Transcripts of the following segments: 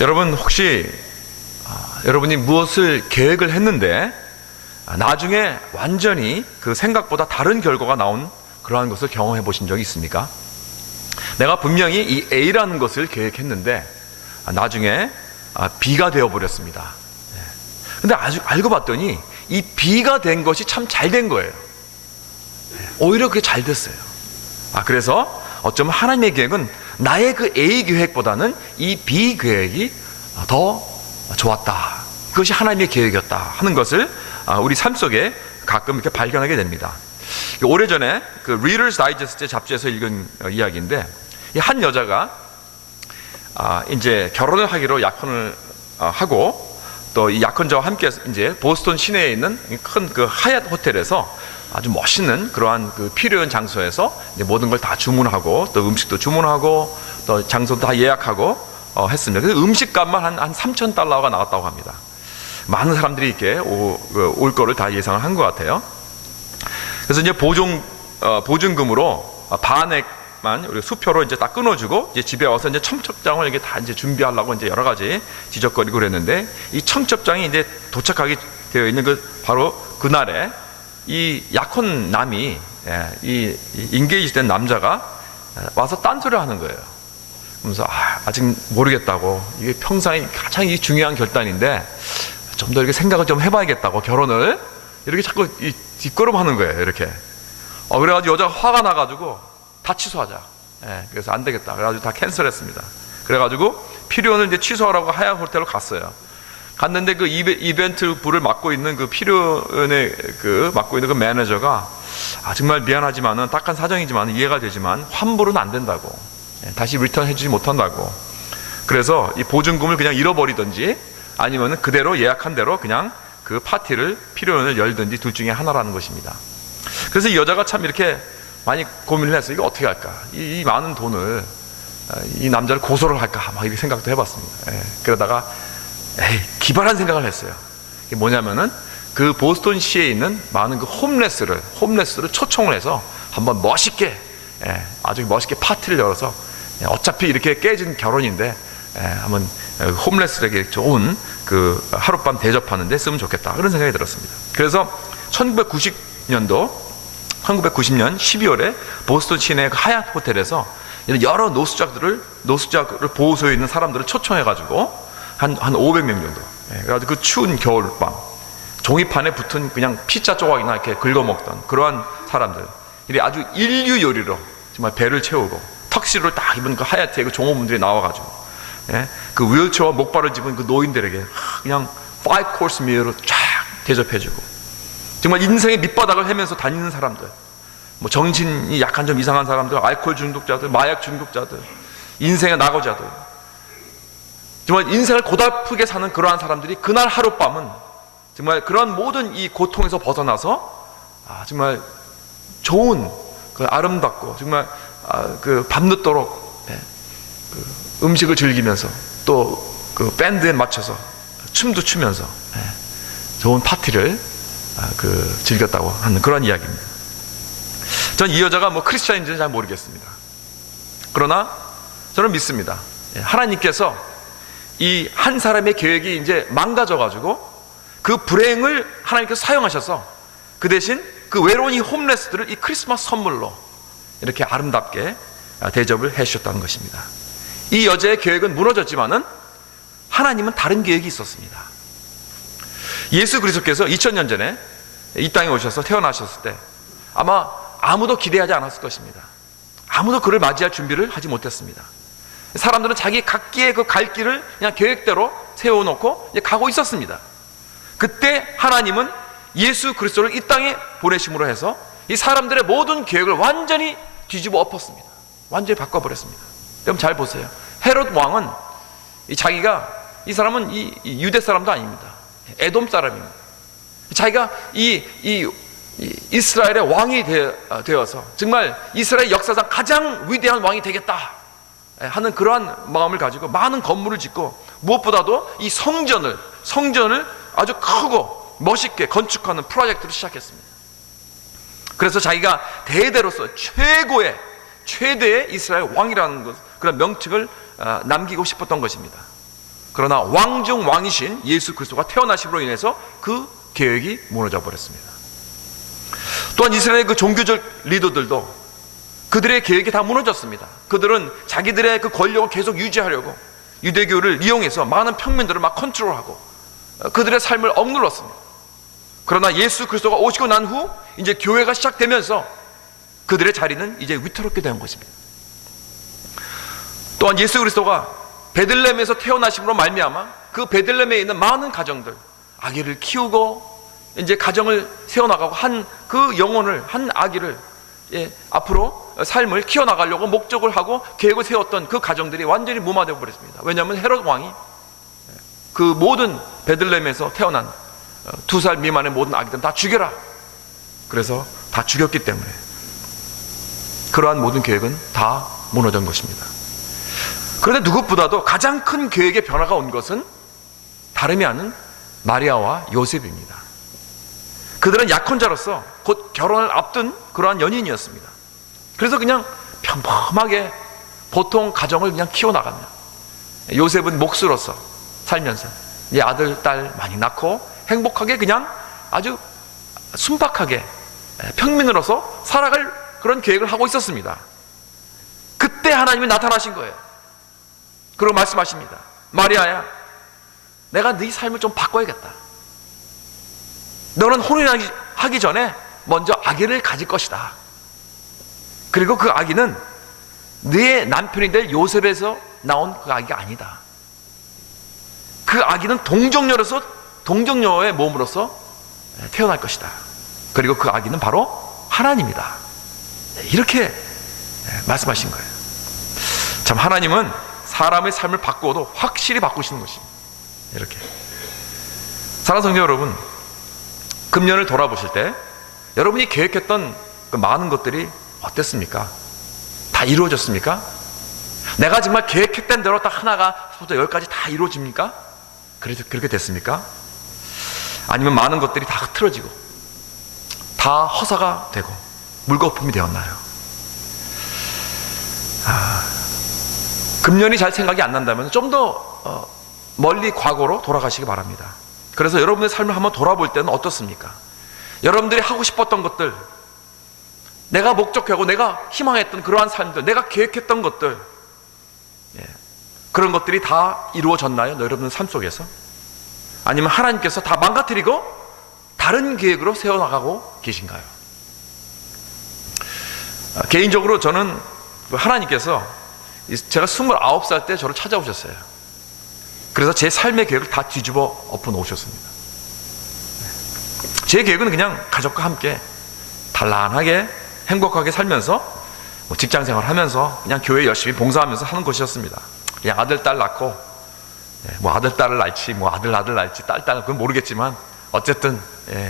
여러분 혹시 여러분이 무엇을 계획을 했는데 나중에 완전히 그 생각보다 다른 결과가 나온 그러한 것을 경험해 보신 적이 있습니까? 내가 분명히 이 A라는 것을 계획했는데 나중에 B가 되어버렸습니다. 근데 아주 알고 봤더니 이 B가 된 것이 참 잘 된 거예요. 오히려 그게 잘 됐어요. 그래서 어쩌면 하나님의 계획은 나의 그 A 계획보다는 이 B 계획이 더 좋았다, 그것이 하나님의 계획이었다 하는 것을 우리 삶 속에 가끔 이렇게 발견하게 됩니다. 오래전에 그 Reader's Digest 잡지에서 읽은 이야기인데, 이 한 여자가 이제 결혼을 하기로 약혼을 하고, 또 이 약혼자와 함께 이제 보스턴 시내에 있는 큰 그 하얏 호텔에서 아주 멋있는 그러한 그 필요한 장소에서 이제 모든 걸 다 주문하고, 또 음식도 주문하고, 또 장소도 다 예약하고 했습니다. 그래서 음식값만 한 $3,000가 나왔다고 합니다. 많은 사람들이 이렇게 올 거를 다 예상을 한 것 같아요. 그래서 이제 보증금으로 반액만 우리 수표로 이제 딱 끊어주고, 이제 집에 와서 이제 청첩장을 이게 다 이제 준비하려고 이제 여러 가지 지적거리고 그랬는데, 이 청첩장이 이제 도착하게 되어 있는 바로 그날에 이 약혼남이, 이 인게이지 된 남자가 와서 딴소리를 하는 거예요. 그러면서 아직 모르겠다고, 이게 평생에 가장 중요한 결단인데 좀 더 이렇게 생각을 좀 해봐야겠다고, 결혼을 이렇게 자꾸 뒷걸음하는 거예요. 이렇게 그래가지고 여자가 화가 나가지고 다 취소하자. 그래서 안 되겠다. 그래가지고 다 캔슬했습니다. 그래가지고 피리온을 이제 취소하라고 하얏 호텔로 갔어요. 갔는데 그 이벤트 부를 맡고 있는 그 피리온의 맡고 있는 그 매니저가 정말 미안하지만은, 딱한 사정이지만 이해가 되지만 환불은 안 된다고, 다시 리턴 해주지 못한다고. 그래서 이 보증금을 그냥 잃어버리든지 아니면은 그대로 예약한 대로 그냥 그 파티를, 피리온을 열든지 둘 중에 하나라는 것입니다. 그래서 이 여자가 참 이렇게 많이 고민을 해서 이거 어떻게 할까, 이 많은 돈을, 이 남자를 고소를 할까, 막 이렇게 생각도 해봤습니다. 그러다가 기발한 생각을 했어요. 이게 뭐냐면은 그 보스턴시에 있는 많은 그 홈레스를 초청을 해서 한번 멋있게, 아주 멋있게 파티를 열어서, 어차피 이렇게 깨진 결혼인데 한번 홈레스에게 좋은 그 하룻밤 대접하는 데 쓰면 좋겠다, 그런 생각이 들었습니다. 그래서 1990년 12월에 보스턴 시내 그 하얏 호텔에서 여러 노숙자를 보호소에 있는 사람들을 초청해가지고 한 500명 정도, 그래가지고 그 추운 겨울밤 종이판에 붙은 그냥 피자 조각이나 이렇게 긁어먹던 그러한 사람들, 이 아주 인류 요리로 정말 배를 채우고, 턱시도를 딱 입은 그 하얏의 그 종업원들이 나와가지고, 그 휠체어와 목발을 집은 그 노인들에게 그냥 5코스 meal로 쫙 대접해주고, 정말 인생의 밑바닥을 헤면서 다니는 사람들, 뭐 정신이 약간 좀 이상한 사람들, 알코올 중독자들, 마약 중독자들, 인생의 낙오자들, 정말 인생을 고달프게 사는 그러한 사람들이 그날 하룻밤은 정말 그러한 모든 이 고통에서 벗어나서 정말 좋은, 그 아름답고 정말 그 밤늦도록 그 음식을 즐기면서, 또 그 밴드에 맞춰서 춤도 추면서 좋은 파티를 즐겼다고 하는 그런 이야기입니다. 전 이 여자가 뭐 크리스찬인지는 잘 모르겠습니다. 그러나 저는 믿습니다. 하나님께서 이 한 사람의 계획이 이제 망가져가지고 그 불행을 하나님께서 사용하셔서 그 대신 그 외로운 이 홈레스들을 이 크리스마스 선물로 이렇게 아름답게 대접을 해주셨다는 것입니다. 이 여자의 계획은 무너졌지만은 하나님은 다른 계획이 있었습니다. 예수 그리스도께서 2000년 전에 이 땅에 오셔서 태어나셨을 때 아마 아무도 기대하지 않았을 것입니다. 아무도 그를 맞이할 준비를 하지 못했습니다. 사람들은 자기 각기의 그 갈 길을 그냥 계획대로 세워놓고 이제 가고 있었습니다. 그때 하나님은 예수 그리스도를 이 땅에 보내심으로 해서 이 사람들의 모든 계획을 완전히 뒤집어 엎었습니다. 완전히 바꿔버렸습니다. 여러분 잘 보세요. 헤롯 왕은 이 사람은 이 유대 사람도 아닙니다. 에돔 사람입니다. 자기가 이 이스라엘의 왕이 되어서 정말 이스라엘 역사상 가장 위대한 왕이 되겠다 하는 그러한 마음을 가지고 많은 건물을 짓고, 무엇보다도 이 성전을 아주 크고 멋있게 건축하는 프로젝트를 시작했습니다. 그래서 자기가 대대로서 최대의 이스라엘 왕이라는 그런 명칭을 남기고 싶었던 것입니다. 그러나 왕 중 왕이신 예수 그리스도가 태어나심으로 인해서 그 계획이 무너져 버렸습니다. 또한 이스라엘의 그 종교적 리더들도 그들의 계획이 다 무너졌습니다. 그들은 자기들의 그 권력을 계속 유지하려고 유대교를 이용해서 많은 평민들을 막 컨트롤하고 그들의 삶을 억눌렀습니다. 그러나 예수 그리스도가 오시고 난 후 이제 교회가 시작되면서 그들의 자리는 이제 위태롭게 된 것입니다. 또한 예수 그리스도가 베들레헴에서 태어나심으로 말미암아 그 베들레헴에 있는 많은 가정들, 아기를 키우고 이제 가정을 세워나가고 한 그 영혼을, 한 아기를 앞으로 삶을 키워나가려고 목적을 하고 계획을 세웠던 그 가정들이 완전히 무마되어 버렸습니다. 왜냐하면 헤롯 왕이 그 모든 베들레헴에서 태어난 2살 미만의 모든 아기들은 다 죽여라, 그래서 다 죽였기 때문에 그러한 모든 계획은 다 무너진 것입니다. 그런데 누구보다도 가장 큰 계획의 변화가 온 것은 다름이 아닌 마리아와 요셉입니다. 그들은 약혼자로서 곧 결혼을 앞둔 그러한 연인이었습니다. 그래서 그냥 평범하게 보통 가정을 그냥 키워나갑니다. 요셉은 목수로서 살면서 이 아들, 딸 많이 낳고 행복하게 그냥 아주 순박하게 평민으로서 살아갈 그런 계획을 하고 있었습니다. 그때 하나님이 나타나신 거예요. 그리고 말씀하십니다. 마리아야, 내가 네 삶을 좀 바꿔야겠다. 너는 혼인하기 전에 먼저 아기를 가질 것이다. 그리고 그 아기는 네 남편이 될 요셉에서 나온 그 아기가 아니다. 그 아기는 동정녀의 몸으로서 태어날 것이다. 그리고 그 아기는 바로 하나님이다. 이렇게 말씀하신 거예요. 참, 하나님은 사람의 삶을 바꾸어도 확실히 바꾸시는 것입니다. 이렇게. 사랑하는 성도 여러분, 금년을 돌아보실 때 여러분이 계획했던 그 많은 것들이 어땠습니까? 다 이루어졌습니까? 내가 정말 계획했던 대로 딱 하나부터 10까지 다 이루어집니까? 그렇게 됐습니까? 아니면 많은 것들이 다 흐트러지고 다 허사가 되고 물거품이 되었나요? 금년이 잘 생각이 안 난다면 좀 더 멀리 과거로 돌아가시기 바랍니다. 그래서 여러분의 삶을 한번 돌아볼 때는 어떻습니까? 여러분들이 하고 싶었던 것들, 내가 목적하고 내가 희망했던 그러한 삶들, 내가 계획했던 것들, 그런 것들이 다 이루어졌나요? 여러분의 삶 속에서? 아니면 하나님께서 다 망가뜨리고 다른 계획으로 세워나가고 계신가요? 개인적으로 저는 하나님께서 제가 29살 때 저를 찾아오셨어요. 그래서 제 삶의 계획을 다 뒤집어 엎어 놓으셨습니다. 제 계획은 그냥 가족과 함께 단란하게 행복하게 살면서 직장 생활 하면서 그냥 교회 열심히 봉사하면서 하는 것이었습니다. 그냥 아들, 딸 낳고 뭐 아들, 딸을 낳을지 뭐 아들 낳을지 딸, 그건 모르겠지만 어쨌든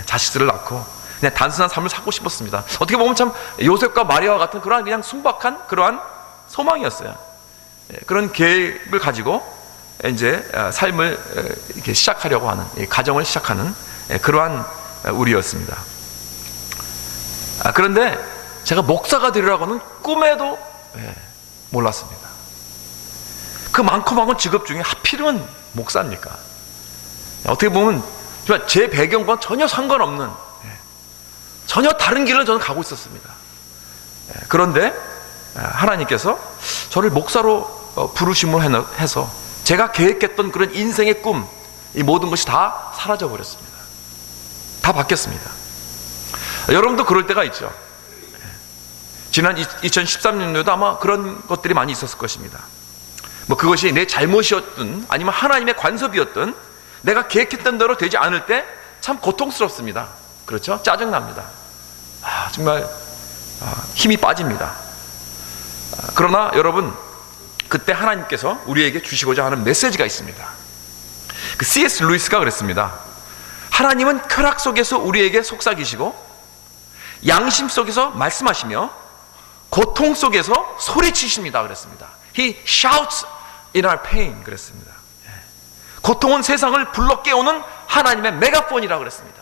자식들을 낳고 그냥 단순한 삶을 살고 싶었습니다. 어떻게 보면 참 요셉과 마리아와 같은 그러한 그냥 순박한 그러한 소망이었어요. 그런 계획을 가지고 이제 삶을 이렇게 시작하려고 하는, 가정을 시작하는 그러한 우리였습니다. 그런데 제가 목사가 되리라고는 꿈에도 몰랐습니다. 그 많고 많은 직업 중에 하필이면 목사입니까? 어떻게 보면 제 배경과 전혀 상관없는, 전혀 다른 길을 저는 가고 있었습니다. 그런데 하나님께서 저를 목사로 부르심을 해서 제가 계획했던 그런 인생의 꿈, 이 모든 것이 다 사라져 버렸습니다. 다 바뀌었습니다. 여러분도 그럴 때가 있죠. 지난 2013년도에도 아마 그런 것들이 많이 있었을 것입니다. 뭐 그것이 내 잘못이었든 아니면 하나님의 간섭이었든 내가 계획했던 대로 되지 않을 때 참 고통스럽습니다. 그렇죠? 짜증납니다. 정말 힘이 빠집니다. 그러나 여러분, 그때 하나님께서 우리에게 주시고자 하는 메시지가 있습니다. 그 C.S. 루이스가 그랬습니다. 하나님은 쾌락 속에서 우리에게 속삭이시고 양심 속에서 말씀하시며 고통 속에서 소리치십니다. 그랬습니다. He shouts in our pain. 그랬습니다. 고통은 세상을 불러 깨우는 하나님의 메가폰이라고 그랬습니다.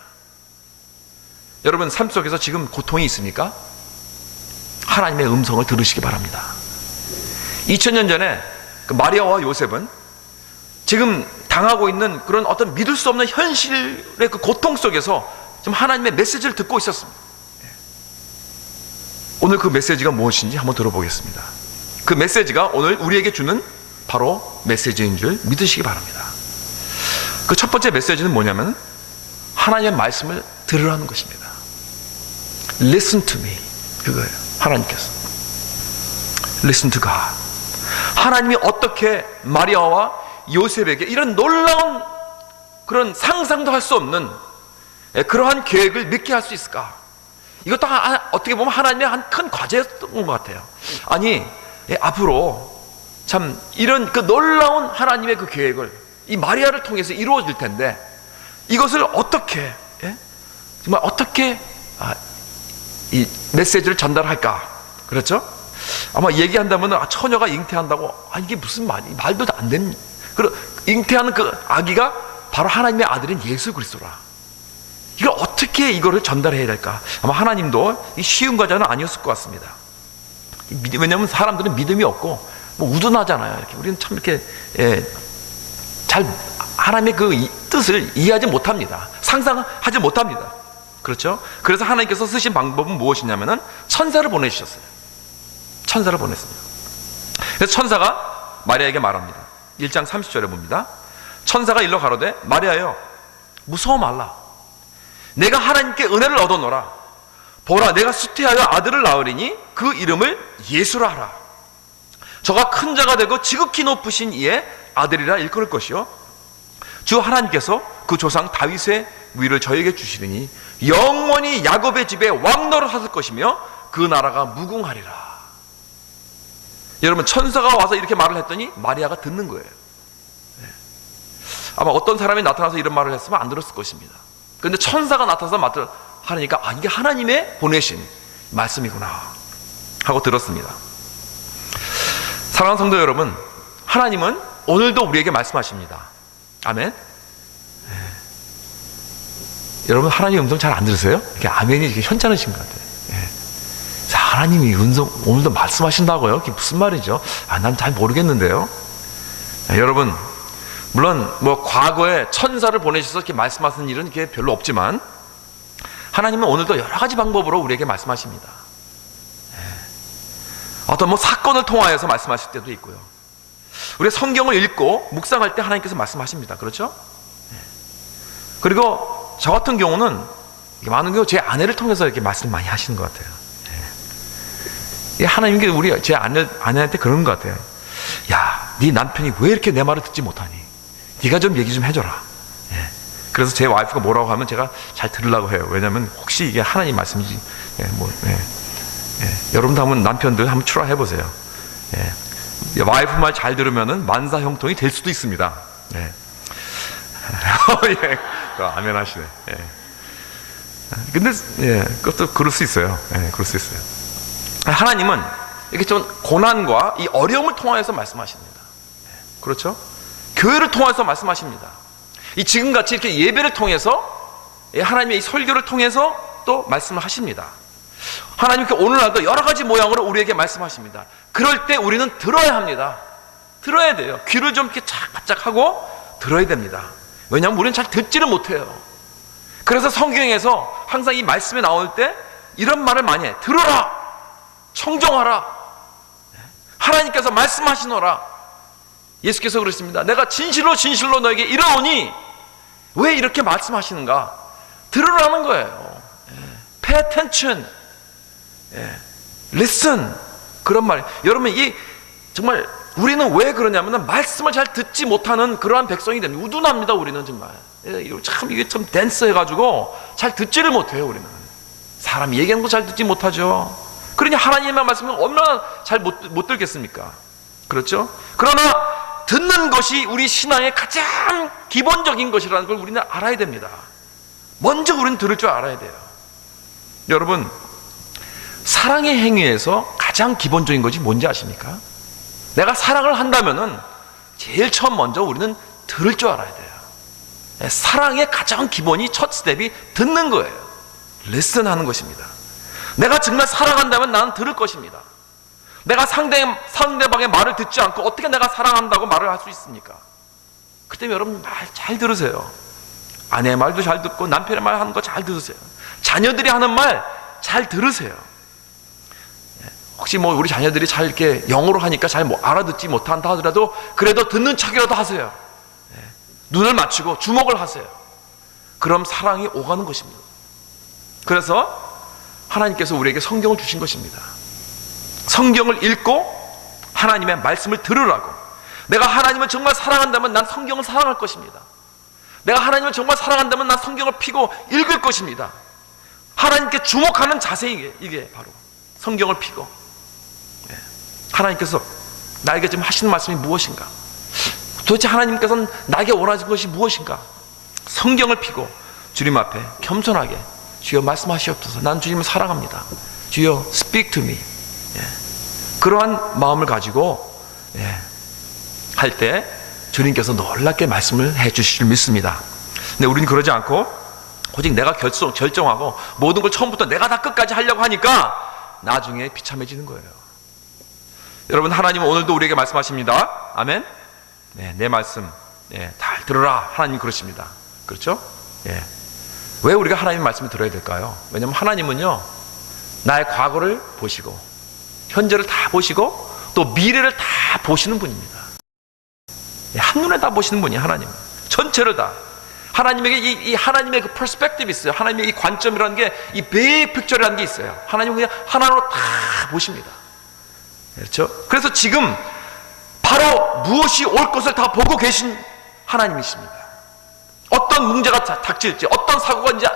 여러분, 삶 속에서 지금 고통이 있습니까? 하나님의 음성을 들으시기 바랍니다. 2000년 전에 그 마리아와 요셉은 지금 당하고 있는 그런 어떤 믿을 수 없는 현실의 그 고통 속에서 좀 하나님의 메시지를 듣고 있었습니다. 오늘 그 메시지가 무엇인지 한번 들어보겠습니다. 그 메시지가 오늘 우리에게 주는 바로 메시지인 줄 믿으시기 바랍니다. 그 첫 번째 메시지는 뭐냐면 하나님의 말씀을 들으라는 것입니다. Listen to me. 그거예요. 하나님께서 Listen to God. 하나님이 어떻게 마리아와 요셉에게 이런 놀라운 그런 상상도 할 수 없는 그러한 계획을 믿게 할 수 있을까? 이것도 어떻게 보면 하나님의 한 큰 과제였던 것 같아요. 아니, 앞으로 참 이런 그 놀라운 하나님의 그 계획을 이 마리아를 통해서 이루어질 텐데 이것을 어떻게 정말 어떻게 이 메시지를 전달할까? 그렇죠? 아마 얘기한다면 처녀가 잉태한다고 이게 무슨 말도 안 되는 잉태하는 그 아기가 바로 하나님의 아들인 예수 그리스도라. 이걸 어떻게 이거를 전달해야 될까? 아마 하나님도 쉬운 과제는 아니었을 것 같습니다. 왜냐하면 사람들은 믿음이 없고 우둔하잖아요. 이렇게 우리는 참 이렇게 잘 하나님의 그 뜻을 이해하지 못합니다. 상상하지 못합니다. 그렇죠? 그래서 하나님께서 쓰신 방법은 무엇이냐면은 천사를 보내주셨어요. 천사를 보냈습니다. 그래서 천사가 마리아에게 말합니다. 1장 30절에 봅니다. 천사가 일러 가로되 마리아여 무서워 말라. 내가 하나님께 은혜를 얻어노라. 보라 내가 수태하여 아들을 낳으리니 그 이름을 예수라 하라. 저가 큰 자가 되고 지극히 높으신 이의 아들이라 일컬을 것이요 주 하나님께서 그 조상 다윗의 위를 저에게 주시리니 영원히 야곱의 집에 왕노릇 하실 것이며 그 나라가 무궁하리라. 여러분 천사가 와서 이렇게 말을 했더니 마리아가 듣는 거예요. 아마 어떤 사람이 나타나서 이런 말을 했으면 안 들었을 것입니다. 그런데 천사가 나타나서 하니까 이게 하나님의 보내신 말씀이구나 하고 들었습니다. 사랑하는 성도 여러분, 하나님은 오늘도 우리에게 말씀하십니다. 아멘. 여러분 하나님의 음성 잘 안 들으세요? 이렇게 아멘이 이렇게 현찮으신 것 같아요. 자, 하나님이 음성 오늘도 말씀하신다고요? 그게 무슨 말이죠? 난 잘 모르겠는데요. 여러분 물론 과거에 천사를 보내셔서 이렇게 말씀하신 일은 이렇게 별로 없지만 하나님은 오늘도 여러 가지 방법으로 우리에게 말씀하십니다. 어떤 사건을 통하여서 말씀하실 때도 있고요. 우리가 성경을 읽고 묵상할 때 하나님께서 말씀하십니다. 그렇죠? 그리고 저 같은 경우는 많은 경우 제 아내를 통해서 이렇게 말씀을 많이 하시는 것 같아요. 하나님께 우리 제 아내한테 그러는 것 같아요. 야, 네 남편이 왜 이렇게 내 말을 듣지 못하니? 네가 좀 얘기 좀 해줘라. 그래서 제 와이프가 뭐라고 하면 제가 잘 들으려고 해요. 왜냐하면 혹시 이게 하나님 말씀인지. 여러분도 한번 남편들 한번 출하해 보세요. 와이프 말 잘 들으면은 만사 형통이 될 수도 있습니다. 아멘 하시네. 근데 그것도 그럴 수 있어요. 그럴 수 있어요. 하나님은 이렇게 좀 고난과 이 어려움을 통하여서 말씀하십니다. 그렇죠? 교회를 통해서 말씀하십니다. 이 지금같이 이렇게 예배를 통해서 하나님의 이 설교를 통해서 또 말씀을 하십니다. 하나님께 오늘날도 여러 가지 모양으로 우리에게 말씀하십니다. 그럴 때 우리는 들어야 합니다. 들어야 돼요. 귀를 좀 이렇게 바짝 하고 들어야 됩니다. 왜냐하면 우리는 잘 듣지를 못해요. 그래서 성경에서 항상 이 말씀에 나올 때 이런 말을 많이 해. 들어라, 청정하라, 하나님께서 말씀하시노라. 예수께서 그랬습니다. 내가 진실로 진실로 너에게 이르노니 왜 이렇게 말씀하시는가? 들으라는 거예요. Pay attention, listen. 그런 말. 여러분 이 정말 우리는 왜 그러냐면 말씀을 잘 듣지 못하는 그러한 백성이 됩니다. 우둔합니다. 우리는 정말 이게 참 댄스해가지고 잘 듣지를 못해요. 우리는 사람이 얘기하는 거 잘 듣지 못하죠. 그러니 하나님의 말씀을 얼마나 잘 못 듣겠습니까? 그렇죠? 그러나 듣는 것이 우리 신앙의 가장 기본적인 것이라는 걸 우리는 알아야 됩니다. 먼저 우리는 들을 줄 알아야 돼요. 여러분 사랑의 행위에서 가장 기본적인 것이 뭔지 아십니까? 내가 사랑을 한다면은 제일 처음 먼저 우리는 들을 줄 알아야 돼요. 사랑의 가장 기본이 첫 스텝이 듣는 거예요. listen 하는 것입니다. 내가 정말 사랑한다면 나는 들을 것입니다. 내가 상대방의 말을 듣지 않고 어떻게 내가 사랑한다고 말을 할 수 있습니까? 그때 여러분 말 잘 들으세요. 아내의 말도 잘 듣고 남편의 말 하는 거 잘 들으세요. 자녀들이 하는 말 잘 들으세요. 혹시 뭐 우리 자녀들이 잘 이렇게 영어로 하니까 잘 뭐 알아듣지 못한다 하더라도 그래도 듣는 척이라도 하세요. 눈을 맞추고 주목을 하세요. 그럼 사랑이 오가는 것입니다. 그래서 하나님께서 우리에게 성경을 주신 것입니다. 성경을 읽고 하나님의 말씀을 들으라고. 내가 하나님을 정말 사랑한다면 난 성경을 사랑할 것입니다. 내가 하나님을 정말 사랑한다면 난 성경을 피고 읽을 것입니다. 하나님께 주목하는 자세, 이게 바로 성경을 피고. 하나님께서 나에게 지금 하시는 말씀이 무엇인가? 도대체 하나님께서는 나에게 원하시는 것이 무엇인가? 성경을 피고 주님 앞에 겸손하게 주여 말씀하시옵소서. 난 주님을 사랑합니다. 주여 speak to me. 그러한 마음을 가지고 할 때 주님께서 놀랍게 말씀을 해 주실 줄 믿습니다. 근데 우리는 그러지 않고 오직 내가 결정하고 모든 걸 처음부터 내가 다 끝까지 하려고 하니까 나중에 비참해지는 거예요. 여러분, 하나님은 오늘도 우리에게 말씀하십니다. 아멘. 내 말씀 잘 들어라. 하나님 그러십니다. 그렇죠? 왜 우리가 하나님의 말씀을 들어야 될까요? 왜냐하면 하나님은요, 나의 과거를 보시고 현재를 다 보시고 또 미래를 다 보시는 분입니다. 한눈에 다 보시는 분이에요. 하나님은 전체를 다. 하나님에게 이 하나님의 그 퍼스펙티브 있어요. 하나님의 이 관점이라는 게, 이 빅 픽처라는 게 있어요. 하나님은 그냥 하나로 다 보십니다. 그렇죠? 그래서 지금 바로 무엇이 올 것을 다 보고 계신 하나님이십니다. 어떤 문제가 닥칠지, 어떤 사고가 이제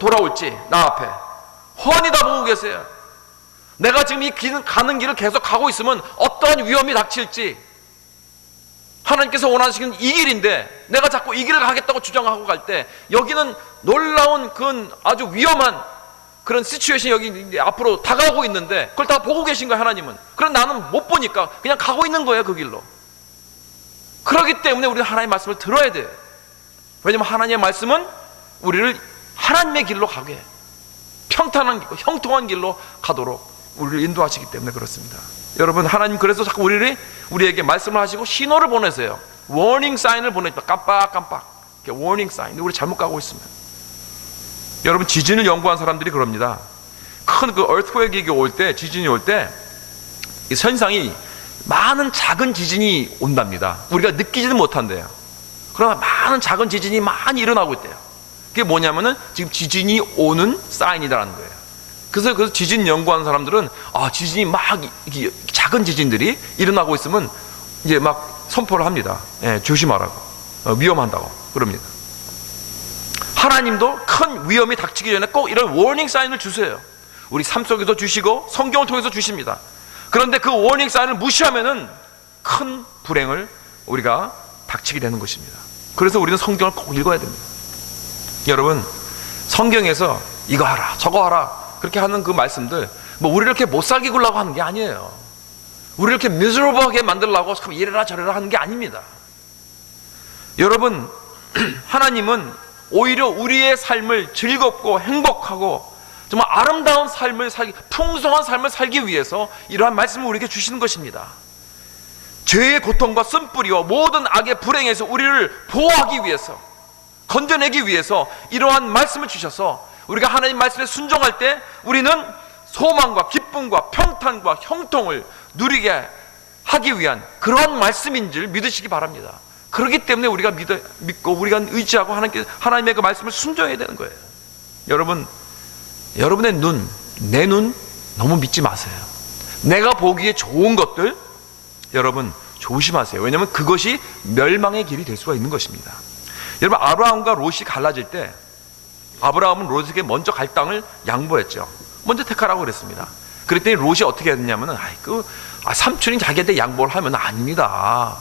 돌아올지 나 앞에 훤히 다 보고 계세요. 내가 지금 이 가는 길을 계속 가고 있으면 어떠한 위험이 닥칠지 하나님께서 원하시는 이 길인데 내가 자꾸 이 길을 가겠다고 주장하고 갈 때 여기는 놀라운 그런 아주 위험한 그런 시츄에이션이 여기 앞으로 다가오고 있는데 그걸 다 보고 계신 거예요. 하나님은. 그럼 나는 못 보니까 그냥 가고 있는 거예요. 그 길로. 그렇기 때문에 우리는 하나님의 말씀을 들어야 돼요. 왜냐하면 하나님의 말씀은 우리를 하나님의 길로 가게, 평탄한, 형통한 길로 가도록 우리를 인도하시기 때문에 그렇습니다. 여러분, 하나님 그래서 자꾸 우리에게 말씀을 하시고 신호를 보내세요. 워닝 사인을 보내니까 깜빡깜빡 워닝 사인. 우리 잘못 가고 있으면. 여러분, 지진을 연구한 사람들이 그럽니다. 큰 그 earthquake이 올 때, 지진이 올 때 이 현상이 많은 작은 지진이 온답니다. 우리가 느끼지는 못한대요. 그러나 많은 작은 지진이 많이 일어나고 있대요. 그게 뭐냐면은 지금 지진이 오는 사인이라는 거예요. 그래서 지진 연구하는 사람들은 지진이 막 작은 지진들이 일어나고 있으면 이제 막 선포를 합니다. 조심하라고, 위험한다고 그럽니다. 하나님도 큰 위험이 닥치기 전에 꼭 이런 워닝 사인을 주세요. 우리 삶 속에서 주시고 성경을 통해서 주십니다. 그런데 그 워닝 사인을 무시하면은 큰 불행을 우리가 닥치게 되는 것입니다. 그래서 우리는 성경을 꼭 읽어야 됩니다. 여러분, 성경에서 이거 하라 저거 하라 그렇게 하는 그 말씀들 뭐 우리를 이렇게 못 살게 굴라고 하는 게 아니에요. 우리를 이렇게 미serable하게 만들려고 이래라 저래라 하는 게 아닙니다. 여러분, 하나님은 오히려 우리의 삶을 즐겁고 행복하고 정말 아름다운 삶을 살기, 풍성한 삶을 살기 위해서 이러한 말씀을 우리에게 주시는 것입니다. 죄의 고통과 쓴뿌리와 모든 악의 불행에서 우리를 보호하기 위해서, 건져내기 위해서 이러한 말씀을 주셔서 우리가 하나님 말씀에 순종할 때 우리는 소망과 기쁨과 평탄과 형통을 누리게 하기 위한 그러한 말씀인 줄 믿으시기 바랍니다. 그렇기 때문에 우리가 믿고 우리가 의지하고 하나님의 그 말씀을 순종해야 되는 거예요. 여러분, 여러분의 눈, 내 눈 너무 믿지 마세요. 내가 보기에 좋은 것들 여러분 조심하세요. 왜냐하면 그것이 멸망의 길이 될 수가 있는 것입니다. 여러분, 아브라함과 롯이 갈라질 때 아브라함은 롯에게 먼저 갈 땅을 양보했죠. 먼저 택하라고 그랬습니다. 그랬더니 롯이 어떻게 했냐면은 삼촌이 자기한테 양보를 하면 아닙니다.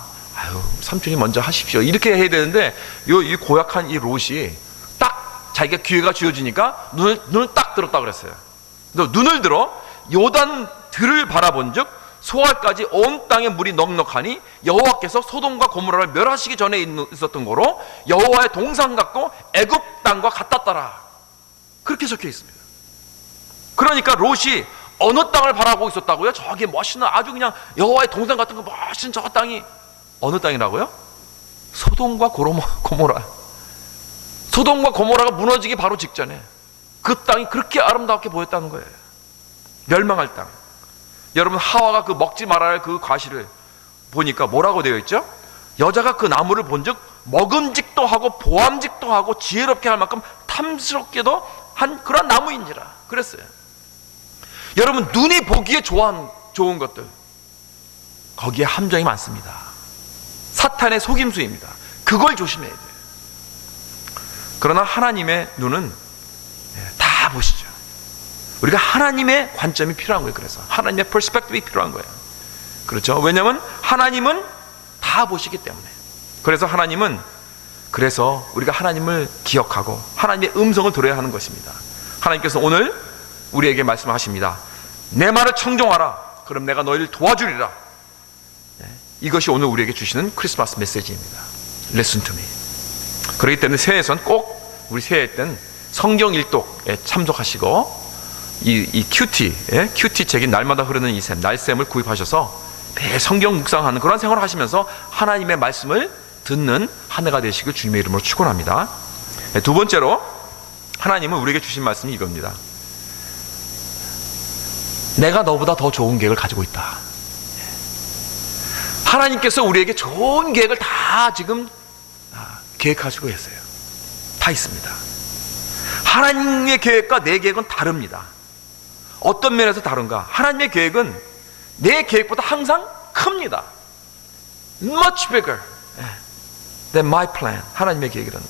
삼촌이 먼저 하십시오. 이렇게 해야 되는데 이 고약한 이 롯이 딱 자기가 기회가 주어지니까 눈을 딱 들었다 그랬어요. 눈을 들어 요단 들을 바라본즉 소알까지 온 땅에 물이 넉넉하니 여호와께서 소돔과 고모라를 멸하시기 전에 있었던 거로 여호와의 동상 같고 애굽 땅과 같았더라. 그렇게 적혀 있습니다. 그러니까 롯이 어느 땅을 바라보고 있었다고요? 저기 멋있는 아주 그냥 여호와의 동상 같은 거 멋진 저 땅이 어느 땅이라고요? 소돔과 고모라. 소돔과 고모라가 무너지기 바로 직전에 그 땅이 그렇게 아름답게 보였다는 거예요. 멸망할 땅. 여러분, 하와가 그 먹지 말아야 할 그 과실을 보니까 뭐라고 되어 있죠? 여자가 그 나무를 본즉 먹음직도 하고 보암직도 하고 지혜롭게 할 만큼 탐스럽게도 한 그런 나무인지라 그랬어요. 여러분, 눈이 보기에 좋은 것들, 거기에 함정이 많습니다. 사탄의 속임수입니다. 그걸 조심해야 돼요. 그러나 하나님의 눈은 다 보시죠. 우리가 하나님의 관점이 필요한 거예요. 그래서 하나님의 퍼스펙티브가 필요한 거예요. 그렇죠? 왜냐하면 하나님은 다 보시기 때문에. 그래서 우리가 하나님을 기억하고 하나님의 음성을 들어야 하는 것입니다. 하나님께서 오늘 우리에게 말씀하십니다. 내 말을 청종하라. 그럼 내가 너희를 도와주리라. 이것이 오늘 우리에게 주시는 크리스마스 메시지입니다. Listen to me. 그렇기 때문에 새해에선 꼭 우리 새해 때는 성경 일독에 참석하시고 이 큐티 책인 날마다 흐르는 이 샘, 날샘을 구입하셔서 매일 성경 묵상하는 그런 생활을 하시면서 하나님의 말씀을 듣는 한 해가 되시길 주님의 이름으로 축원합니다. 두 번째로 하나님은 우리에게 주신 말씀이 이겁니다. 내가 너보다 더 좋은 계획을 가지고 있다. 하나님께서 우리에게 좋은 계획을 다 지금 계획하시고 계세요. 다 있습니다. 하나님의 계획과 내 계획은 다릅니다. 어떤 면에서 다른가? 하나님의 계획은 내 계획보다 항상 큽니다. Much bigger than my plan. 하나님의 계획이라는.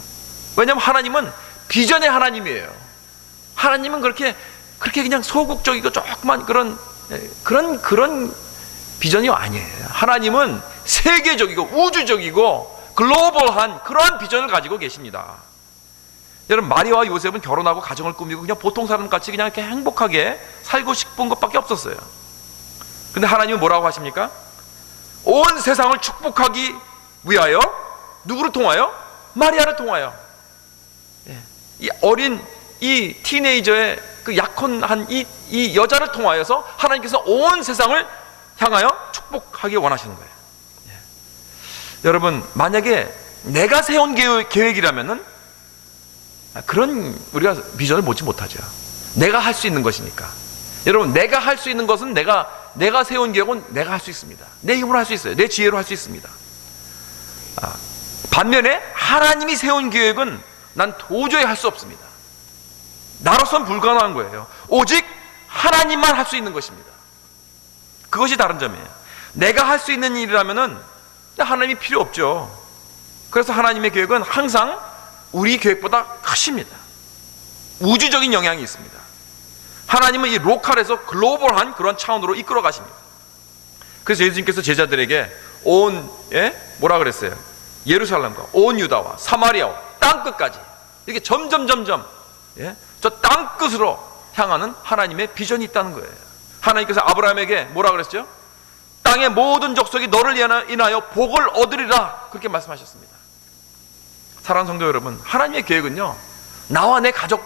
왜냐하면 하나님은 비전의 하나님이에요. 하나님은 그렇게 그냥 소극적이고 조그만 그런 비전이 아니에요. 하나님은 세계적이고 우주적이고 글로벌한 그러한 비전을 가지고 계십니다. 여러분, 마리아와 요셉은 결혼하고 가정을 꾸미고 그냥 보통 사람같이 그냥 이렇게 행복하게 살고 싶은 것밖에 없었어요. 근데 하나님은 뭐라고 하십니까? 온 세상을 축복하기 위하여 누구를 통하여? 마리아를 통하여. 이 어린 이 티네이저의 그 약혼한 이 여자를 통하여서 하나님께서 온 세상을 향하여 축복하기 원하시는 거예요. 여러분, 만약에 내가 세운 계획이라면은 그런 우리가 비전을 보지 못하죠. 내가 할 수 있는 것이니까. 여러분, 내가 할 수 있는 것은 내가 세운 계획은 내가 할 수 있습니다. 내 힘으로 할 수 있어요. 내 지혜로 할 수 있습니다. 반면에 하나님이 세운 계획은 난 도저히 할 수 없습니다. 나로서는 불가능한 거예요. 오직 하나님만 할 수 있는 것입니다. 그것이 다른 점이에요. 내가 할 수 있는 일이라면은 하나님이 필요 없죠. 그래서 하나님의 계획은 항상 우리 계획보다 크십니다. 우주적인 영향이 있습니다. 하나님은 이 로컬에서 글로벌한 그런 차원으로 이끌어 가십니다. 그래서 예수님께서 제자들에게 뭐라 그랬어요? 예루살렘과 온 유다와 사마리아와 땅끝까지 이렇게 점점 저 땅끝으로 향하는 하나님의 비전이 있다는 거예요. 하나님께서 아브라함에게 뭐라 그랬죠? 땅의 모든 족속이 너를 인하여 복을 얻으리라, 그렇게 말씀하셨습니다. 사랑하는 성도 여러분, 하나님의 계획은요, 나와 내 가족,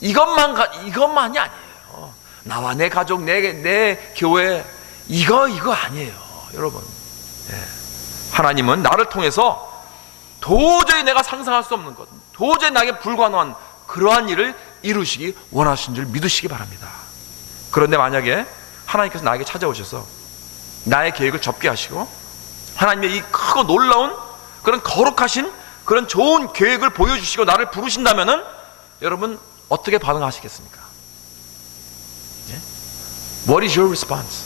이것만이 아니에요. 나와 내 가족, 내 교회, 이거 아니에요, 여러분. 하나님은 나를 통해서 도저히 내가 상상할 수 없는 것, 도저히 나에게 불가능한 그러한 일을 이루시기 원하신 줄 믿으시기 바랍니다. 그런데 만약에 하나님께서 나에게 찾아오셔서 나의 계획을 접게 하시고 하나님의 이 크고 놀라운 그런 거룩하신 그런 좋은 계획을 보여주시고 나를 부르신다면은 여러분 어떻게 반응하시겠습니까? What is your response?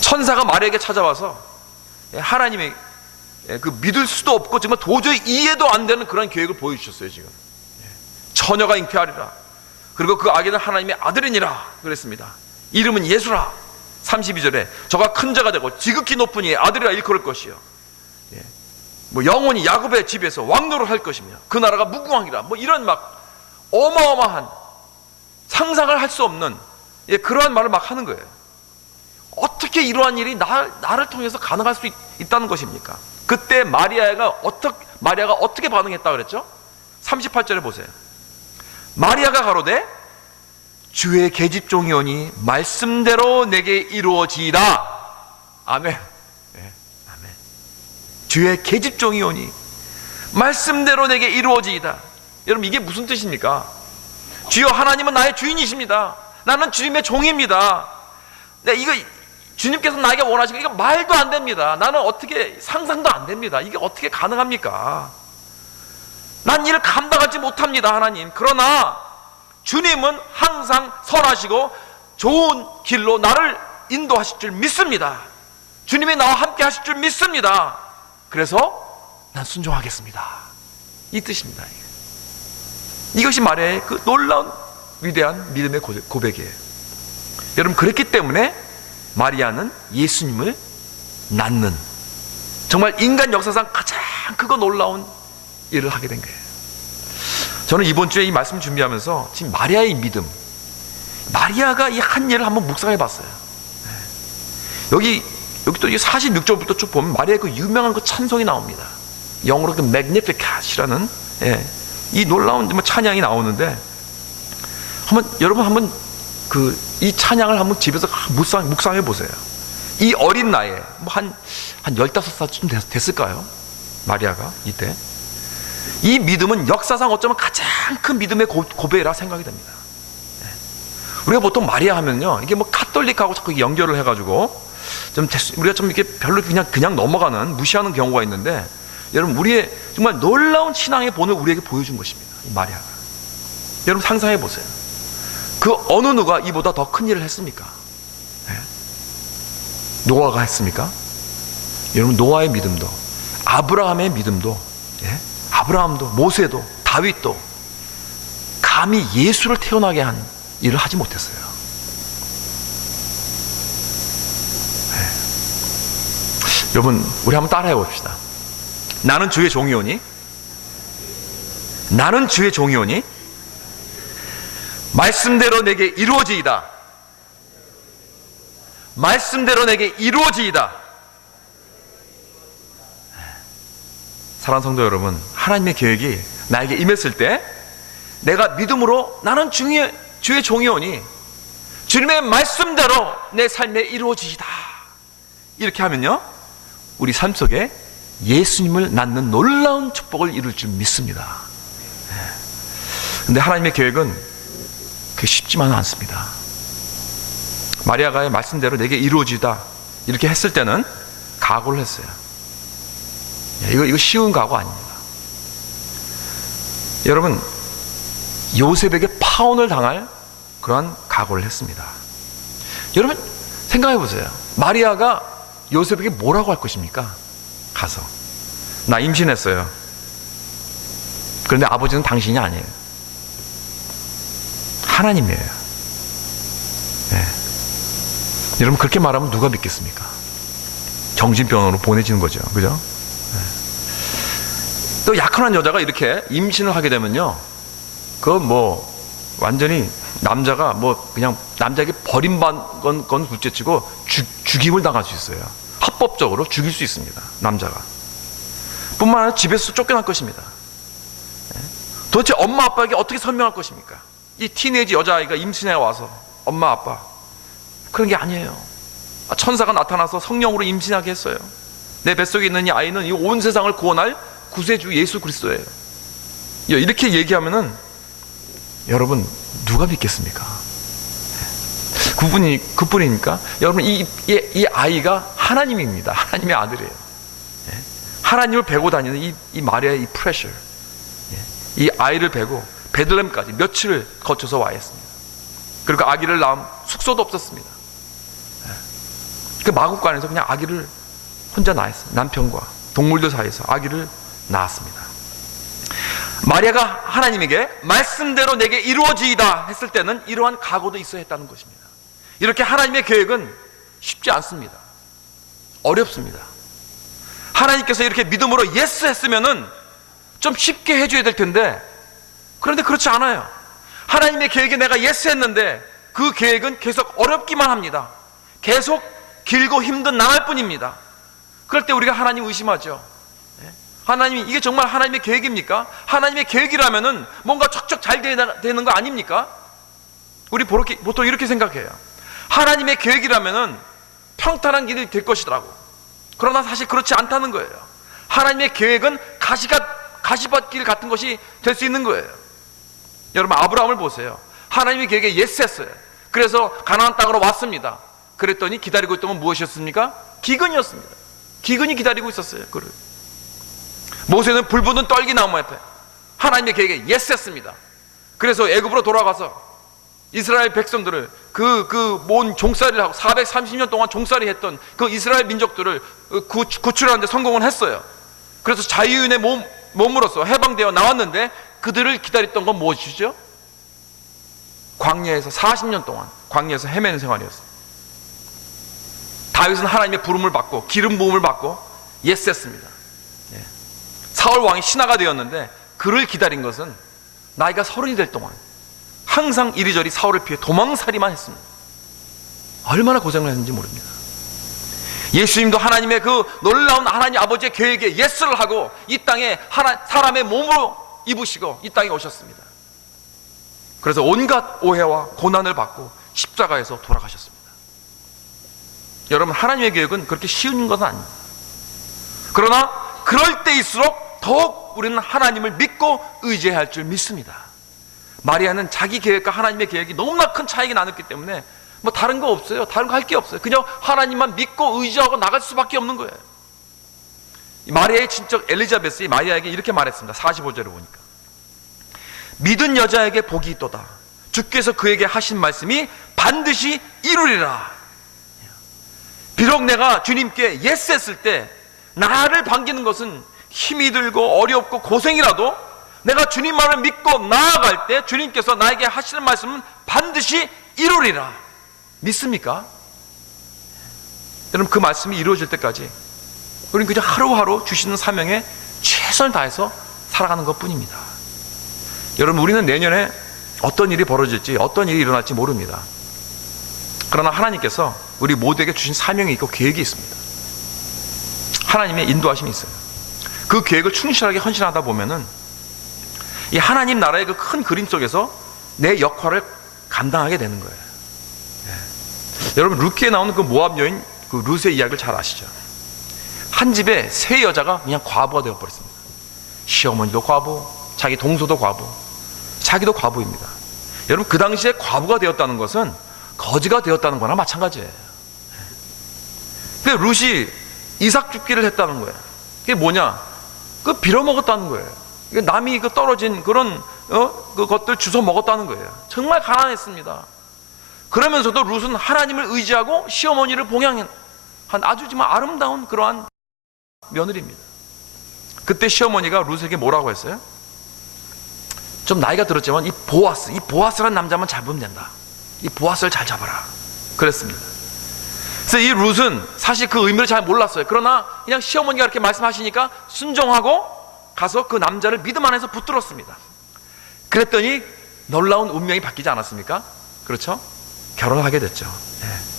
천사가 마리아에게 찾아와서 하나님의 그 믿을 수도 없고 정말 도저히 이해도 안 되는 그런 계획을 보여주셨어요. 지금 처녀가 잉태하리라, 그리고 그 아기는 하나님의 아들이니라 그랬습니다. 이름은 예수라. 32절에 저가 큰 자가 되고 지극히 높은 이의 아들이라 일컬을 것이요, 영원히 야곱의 집에서 왕노를 할 것이며 그 나라가 무궁하리라. 이런 막 어마어마한 상상을 할 수 없는 그러한 말을 막 하는 거예요. 어떻게 이러한 일이 나를 통해서 가능할 수 있다는 것입니까? 그때 마리아가 어떻게 반응했다 그랬죠? 38절에 보세요. 마리아가 가로되 주의 계집종이오니 말씀대로 내게 이루어지이다. 아멘. 아멘. 주의 계집종이오니 말씀대로 내게 이루어지이다. 여러분, 이게 무슨 뜻입니까? 주여, 하나님은 나의 주인이십니다. 나는 주님의 종입니다. 이거 주님께서 나에게 원하시고, 이거 말도 안 됩니다. 나는 어떻게, 상상도 안 됩니다. 이게 어떻게 가능합니까? 난 이를 감당하지 못합니다, 하나님. 그러나 주님은 항상 선하시고 좋은 길로 나를 인도하실 줄 믿습니다. 주님이 나와 함께 하실 줄 믿습니다. 그래서 난 순종하겠습니다. 이 뜻입니다. 이것이 마리아의 그 놀라운 위대한 믿음의 고백이에요. 여러분, 그렇기 때문에 마리아는 예수님을 낳는, 정말 인간 역사상 가장 크고 놀라운 일을 하게 된 거예요. 저는 이번 주에 이 말씀 준비하면서 지금 마리아의 믿음, 마리아가 이 한 예를 한번 묵상해 봤어요. 여기 또 46절부터 쭉 보면 마리아의 그 유명한 그 찬송이 나옵니다. 영어로 그 Magnificat이라는 이 놀라운 찬양이 나오는데, 여러분 한번 이 찬양을 한번 집에서 묵상해 보세요. 이 어린 나이에 한 15살쯤 됐을까요? 마리아가 이때. 이 믿음은 역사상 어쩌면 가장 큰 믿음의 고백이라 생각이 됩니다. 우리가 보통 마리아 하면요, 이게 카톨릭하고 자꾸 연결을 해가지고 우리가 좀 이렇게 별로 그냥 넘어가는, 무시하는 경우가 있는데, 여러분, 우리의 정말 놀라운 신앙의 본을 우리에게 보여준 것입니다, 이 마리아가. 여러분, 상상해 보세요. 그 어느 누가 이보다 더 큰 일을 했습니까? 노아가 했습니까? 여러분, 노아의 믿음도, 아브라함의 믿음도, 아브라함도, 모세도, 다윗도 감히 예수를 태어나게 한 일을 하지 못했어요. 여러분, 우리 한번 따라해 봅시다. 나는 주의 종이오니, 나는 주의 종이오니 말씀대로 내게 이루어지이다. 말씀대로 내게 이루어지이다. 사랑하는 성도 여러분, 하나님의 계획이 나에게 임했을 때 내가 믿음으로 나는 주의 종이오니 주님의 말씀대로 내 삶에 이루어지이다, 이렇게 하면요, 우리 삶 속에 예수님을 낳는 놀라운 축복을 이룰 줄 믿습니다. 그런데 하나님의 계획은 그게 쉽지만은 않습니다. 마리아가의 말씀대로 내게 이루어지다 이렇게 했을 때는 각오를 했어요. 이거 쉬운 각오 아닙니다. 여러분, 요셉에게 파혼을 당할 그러한 각오를 했습니다. 여러분, 생각해 보세요. 마리아가 요셉에게 뭐라고 할 것입니까? 가서 나 임신했어요. 그런데 아버지는 당신이 아니에요. 하나님이에요. 여러분, 그렇게 말하면 누가 믿겠습니까? 정신병원으로 보내지는 거죠. 그죠? 또 약혼한 여자가 이렇게 임신을 하게 되면요, 완전히 남자가 그냥 남자에게 버림받은 건 둘째치고 죽임을 당할 수 있어요. 합법적으로 죽일 수 있습니다, 남자가. 뿐만 아니라 집에서 쫓겨날 것입니다. 도대체 엄마 아빠에게 어떻게 설명할 것입니까? 이 티네이지 여자아이가 임신해 와서 엄마 아빠, 그런 게 아니에요. 천사가 나타나서 성령으로 임신하게 했어요. 내 뱃속에 있는 이 아이는 이 온 세상을 구원할 구세주 예수 그리스도예요. 이렇게 얘기하면은 여러분, 누가 믿겠습니까? 그뿐이니까 여러분, 이 아이가 하나님입니다. 하나님의 아들이에요. 하나님을 베고 다니는 이 마리아의 이 프레셔, 이 아이를 베고 베들레헴까지 며칠을 거쳐서 와 있습니다. 그리고 아기를 낳은 숙소도 없었습니다. 그 마국간에서 그냥 아기를 혼자 낳았어요. 남편과 동물들 사이에서 아기를 낳았습니다. 마리아가 하나님에게 말씀대로 내게 이루어지이다 했을 때는 이러한 각오도 있어야 했다는 것입니다. 이렇게 하나님의 계획은 쉽지 않습니다. 어렵습니다. 하나님께서 이렇게 믿음으로 예스 했으면은 좀 쉽게 해줘야 될 텐데, 그런데 그렇지 않아요. 하나님의 계획에 내가 예스 했는데 그 계획은 계속 어렵기만 합니다. 계속 길고 힘든 나날 뿐입니다. 그럴 때 우리가 하나님 의심하죠. 하나님이 이게 정말 하나님의 계획입니까? 하나님의 계획이라면은 뭔가 척척 잘 되는 거 아닙니까? 우리 보통 이렇게 생각해요. 하나님의 계획이라면은 평탄한 길이 될 것이더라고. 그러나 사실 그렇지 않다는 거예요. 하나님의 계획은 가시밭길 같은 것이 될 수 있는 거예요. 여러분, 아브라함을 보세요. 하나님의 계획에 예스했어요. 그래서 가나안 땅으로 왔습니다. 그랬더니 기다리고 있던 건 무엇이었습니까? 기근이었습니다. 기근이 기다리고 있었어요. 그를. 모세는 불붙는 떨기나무 앞에 하나님의 계획에 예스했습니다. 그래서 애굽으로 돌아가서 이스라엘 백성들을 몬 종살이를 하고 430년 동안 종살이 했던 그 이스라엘 민족들을 구출하는 데 성공을 했어요. 그래서 자유인의 몸으로서 해방되어 나왔는데, 그들을 기다렸던 건 무엇이죠? 광야에서 40년 동안 광야에서 헤매는 생활이었어요. 다윗은 하나님의 부름을 받고 기름 부음을 받고 예스했습니다. 사울 왕이 신하가 되었는데, 그를 기다린 것은 나이가 30이 될 동안 항상 이리저리 사울을 피해 도망살이만 했습니다. 얼마나 고생을 했는지 모릅니다. 예수님도 하나님의 그 놀라운 하나님 아버지의 계획에 예스를 하고 이 땅에 사람의 몸으로 입으시고 이 땅에 오셨습니다. 그래서 온갖 오해와 고난을 받고 십자가에서 돌아가셨습니다. 여러분, 하나님의 계획은 그렇게 쉬운 것은 아닙니다. 그러나 그럴 때일수록 더욱 우리는 하나님을 믿고 의지해야 할 줄 믿습니다. 마리아는 자기 계획과 하나님의 계획이 너무나 큰 차이가 나눴기 때문에 뭐 다른 거 없어요. 다른 거 할 게 없어요. 그냥 하나님만 믿고 의지하고 나갈 수밖에 없는 거예요. 마리아의 친척 엘리자베스이 마리아에게 이렇게 말했습니다. 45절을 보니까, 믿은 여자에게 복이 있도다. 주께서 그에게 하신 말씀이 반드시 이루리라. 비록 내가 주님께 예스 했을 때 나를 반기는 것은 힘이 들고 어렵고 고생이라도 내가 주님 말을 믿고 나아갈 때 주님께서 나에게 하시는 말씀은 반드시 이루리라. 믿습니까? 여러분, 그 말씀이 이루어질 때까지 우리는 그저 하루하루 주시는 사명에 최선을 다해서 살아가는 것 뿐입니다. 여러분, 우리는 내년에 어떤 일이 벌어질지, 어떤 일이 일어날지 모릅니다. 그러나 하나님께서 우리 모두에게 주신 사명이 있고 계획이 있습니다. 하나님의 인도하심이 있어요. 그 계획을 충실하게 헌신하다 보면은 이 하나님 나라의 그 큰 그림 속에서 내 역할을 감당하게 되는 거예요. 여러분, 룻기에 나오는 그 모압 여인 그 룻의 이야기를 잘 아시죠? 한 집에 세 여자가 그냥 과부가 되어버렸습니다. 시어머니도 과부, 자기 동서도 과부, 자기도 과부입니다. 여러분, 그 당시에 과부가 되었다는 것은 거지가 되었다는 거나 마찬가지예요. 근데 룻이 이삭 줍기를 했다는 거예요. 그게 뭐냐? 그 빌어먹었다는 거예요. 남이 그 떨어진 그런 그것들 주워 먹었다는 거예요. 정말 가난했습니다. 그러면서도 룻은 하나님을 의지하고 시어머니를 봉양한 아주 정말 아름다운 그러한 며느리입니다. 그때 시어머니가 룻에게 뭐라고 했어요? 좀 나이가 들었지만 이 보아스라는 남자만 잡으면 된다. 이 보아스를 잘 잡아라. 그랬습니다. 그래서 이 룻은 사실 그 의미를 잘 몰랐어요. 그러나 그냥 시어머니가 이렇게 말씀하시니까 순종하고 가서 그 남자를 믿음 안에서 붙들었습니다. 그랬더니 놀라운 운명이 바뀌지 않았습니까? 그렇죠? 결혼을 하게 됐죠.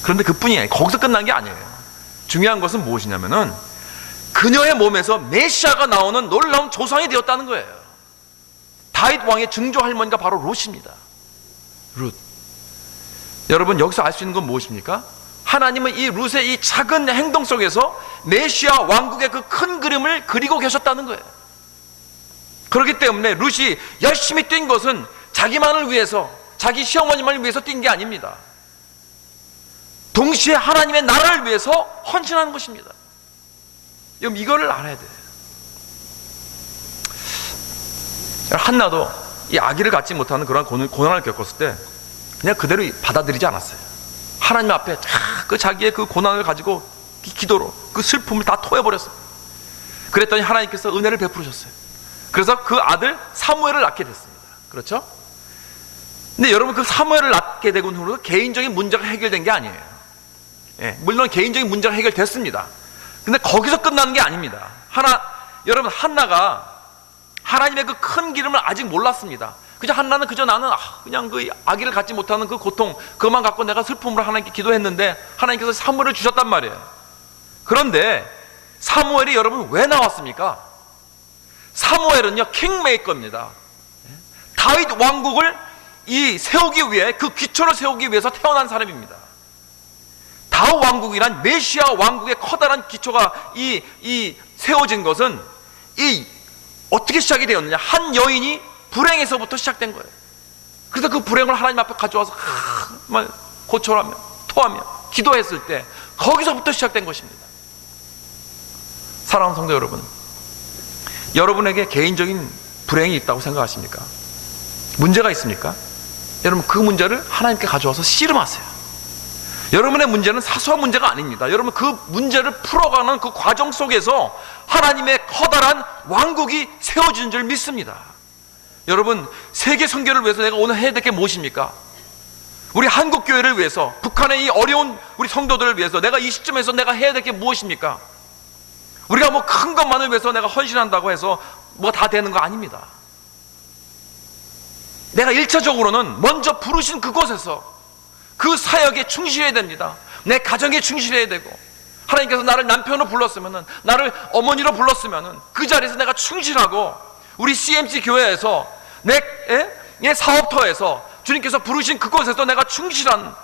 그런데 그뿐이에요. 거기서 끝난 게 아니에요. 중요한 것은 무엇이냐면은 그녀의 몸에서 메시아가 나오는 놀라운 조상이 되었다는 거예요. 다윗 왕의 증조 할머니가 바로 룻입니다. 룻. 여러분, 여기서 알 수 있는 건 무엇입니까? 하나님은 이 룻의 이 작은 행동 속에서 메시아 왕국의 그 큰 그림을 그리고 계셨다는 거예요. 그렇기 때문에 룻이 열심히 뛴 것은 자기만을 위해서, 자기 시어머니만을 위해서 뛴 게 아닙니다. 동시에 하나님의 나라를 위해서 헌신하는 것입니다. 여러분, 이거를 알아야 돼요. 한나도 이 아기를 갖지 못하는 그런 고난을 겪었을 때 그냥 그대로 받아들이지 않았어요. 하나님 앞에 그 자기의 그 고난을 가지고 기도로 그 슬픔을 다 토해버렸어요. 그랬더니 하나님께서 은혜를 베푸셨어요. 그래서 그 아들 사무엘을 낳게 됐습니다. 그렇죠? 근데 여러분, 그 사무엘을 낳게 되고 후로 개인적인 문제가 해결된 게 아니에요. 물론 개인적인 문제가 해결됐습니다. 근데 거기서 끝나는 게 아닙니다. 여러분, 한나가 하나님의 그 큰 기름을 아직 몰랐습니다. 한나는 나는 그냥 그 아기를 갖지 못하는 그 고통, 그것만 갖고 내가 슬픔으로 하나님께 기도했는데 하나님께서 사무엘을 주셨단 말이에요. 그런데 사무엘이 여러분 왜 나왔습니까? 사무엘은요, 킹메이커입니다. 다윗 왕국을 세우기 위해, 그 기초를 세우기 위해서 태어난 사람입니다. 다윗 왕국이란 메시아 왕국의 커다란 기초가 이 세워진 것은 어떻게 시작이 되었느냐? 한 여인이 불행에서부터 시작된 거예요. 그래서 그 불행을 하나님 앞에 가져와서 정말 고초하며 토하며 기도했을 때 거기서부터 시작된 것입니다. 사랑하는 성도 여러분, 여러분에게 개인적인 불행이 있다고 생각하십니까? 문제가 있습니까? 여러분, 그 문제를 하나님께 가져와서 씨름하세요. 여러분의 문제는 사소한 문제가 아닙니다. 여러분, 그 문제를 풀어가는 그 과정 속에서 하나님의 커다란 왕국이 세워지는 줄 믿습니다. 여러분, 세계 선교를 위해서 내가 오늘 해야 될 게 무엇입니까? 우리 한국교회를 위해서, 북한의 이 어려운 우리 성도들을 위해서 내가 이 시점에서 내가 해야 될 게 무엇입니까? 우리가 뭐 큰 것만을 위해서 내가 헌신한다고 해서 뭐 다 되는 거 아닙니다. 내가 1차적으로는 먼저 부르신 그곳에서 그 사역에 충실해야 됩니다. 내 가정에 충실해야 되고, 하나님께서 나를 남편으로 불렀으면은, 나를 어머니로 불렀으면은 그 자리에서 내가 충실하고, 우리 CMC 교회에서 내 사업터에서 주님께서 부르신 그곳에서 내가 충실한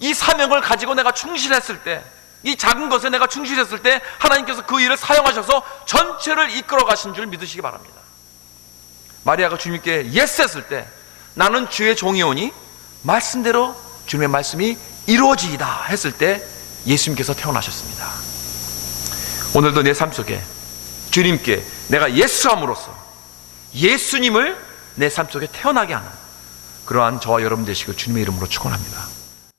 이 사명을 가지고 내가 충실했을 때, 이 작은 것에 내가 충실했을 때 하나님께서 그 일을 사용하셔서 전체를 이끌어 가신 줄 믿으시기 바랍니다. 마리아가 주님께 예스 했을 때, 나는 주의 종이오니 말씀대로 주님의 말씀이 이루어지이다 했을 때 예수님께서 태어나셨습니다. 오늘도 내 삶 속에 주님께 내가 예수함으로써 예수님을 내 삶 속에 태어나게 하는 그러한 저와 여러분 되시길 주님의 이름으로 축원합니다.